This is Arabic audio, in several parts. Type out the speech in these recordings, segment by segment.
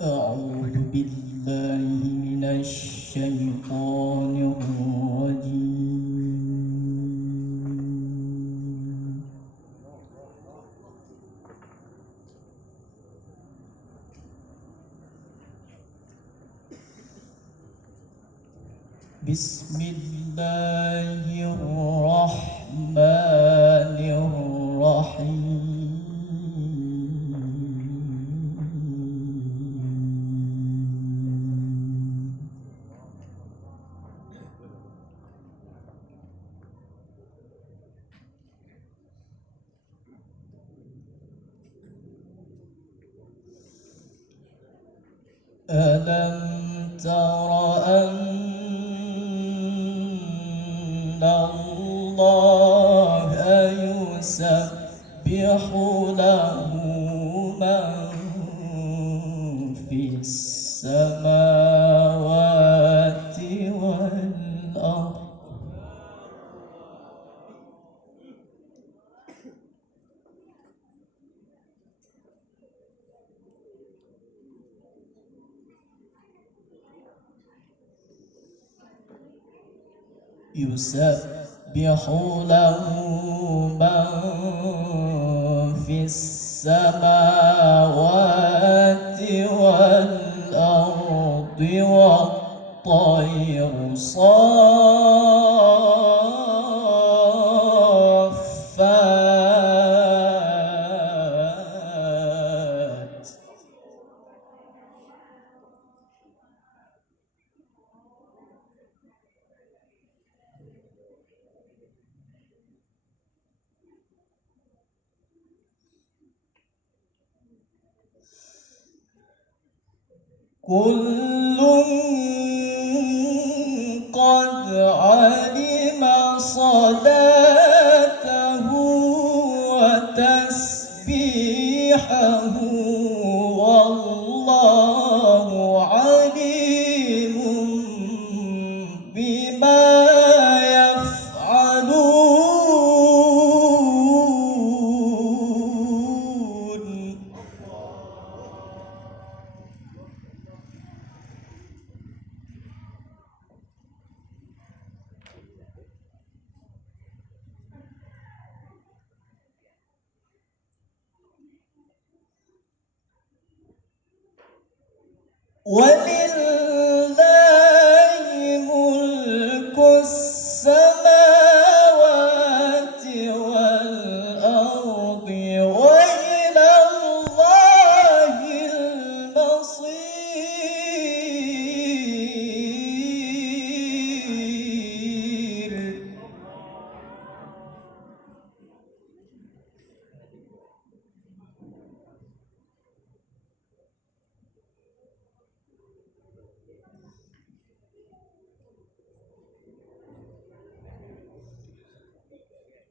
أعوذ بالله من الشيطان الرجيم. بسم الله الرحمن الرحيم. ألم تر أن الله يسبح له من في السماوات والأرض يسبح له من في السماوات والأرض والطير صافات. كل قد علم صلاته وتسبيحه والله عليم بما يفعلون. ولله ملك السماوات والأرض وإلى الله المصير.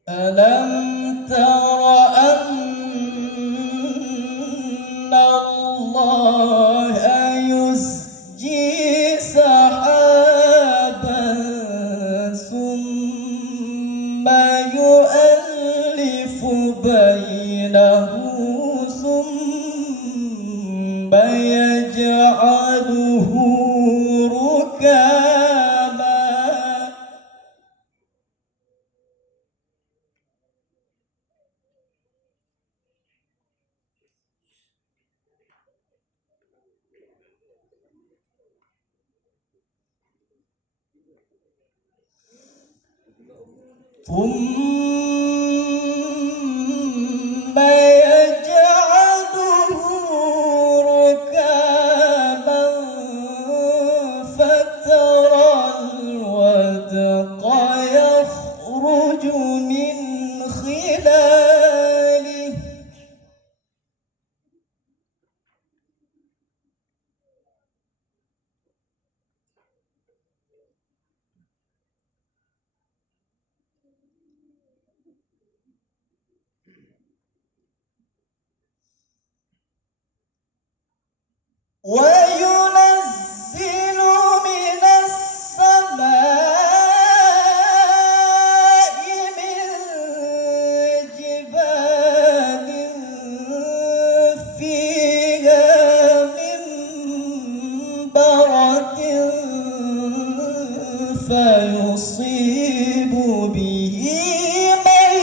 ألم تر أن الله يزجي سحابا ثم يؤلف بينه ثم يجعله ركاما ثم يجعله ركاما فترى الودق يخرج من خلاله وينزل من السماء من جبال فيها من فيصيب به من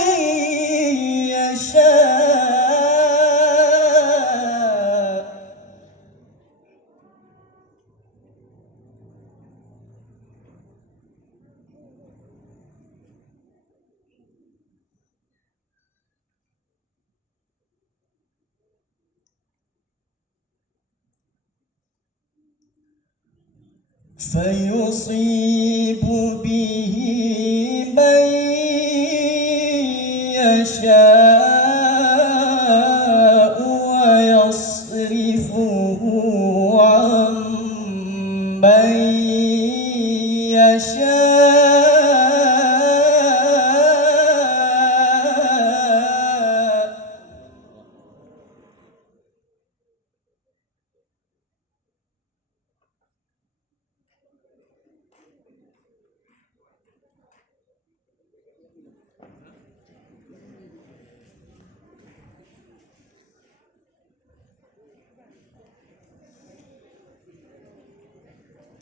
يشاء فيصيب به من يشاء ويصرفه عن من يشاء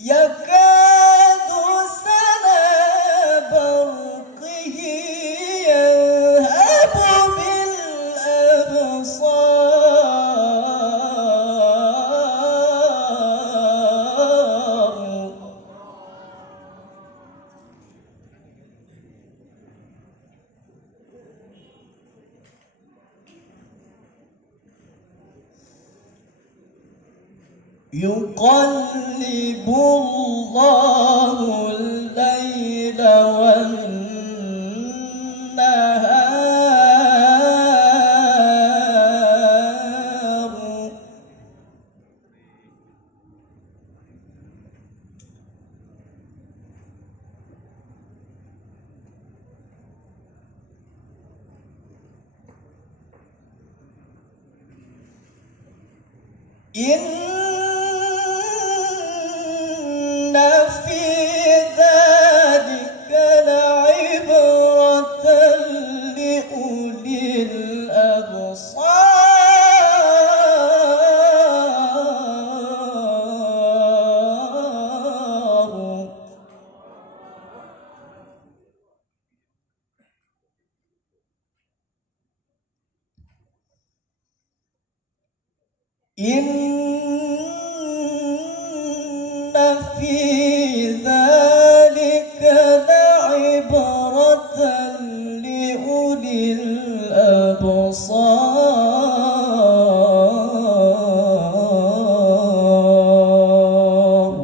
يكاد سنا برقه يذهب بالأبصار يقلب الله الليل والنهار إن في ذلك لعبرة لأولي الأبصار إن في ذلك لعبرة لأولي الأبصار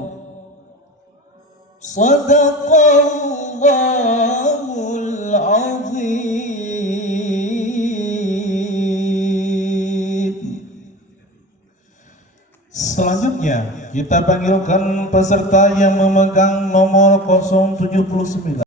صدق الله العظيم. Selanjutnya kita panggilkan peserta yang memegang nomor 079.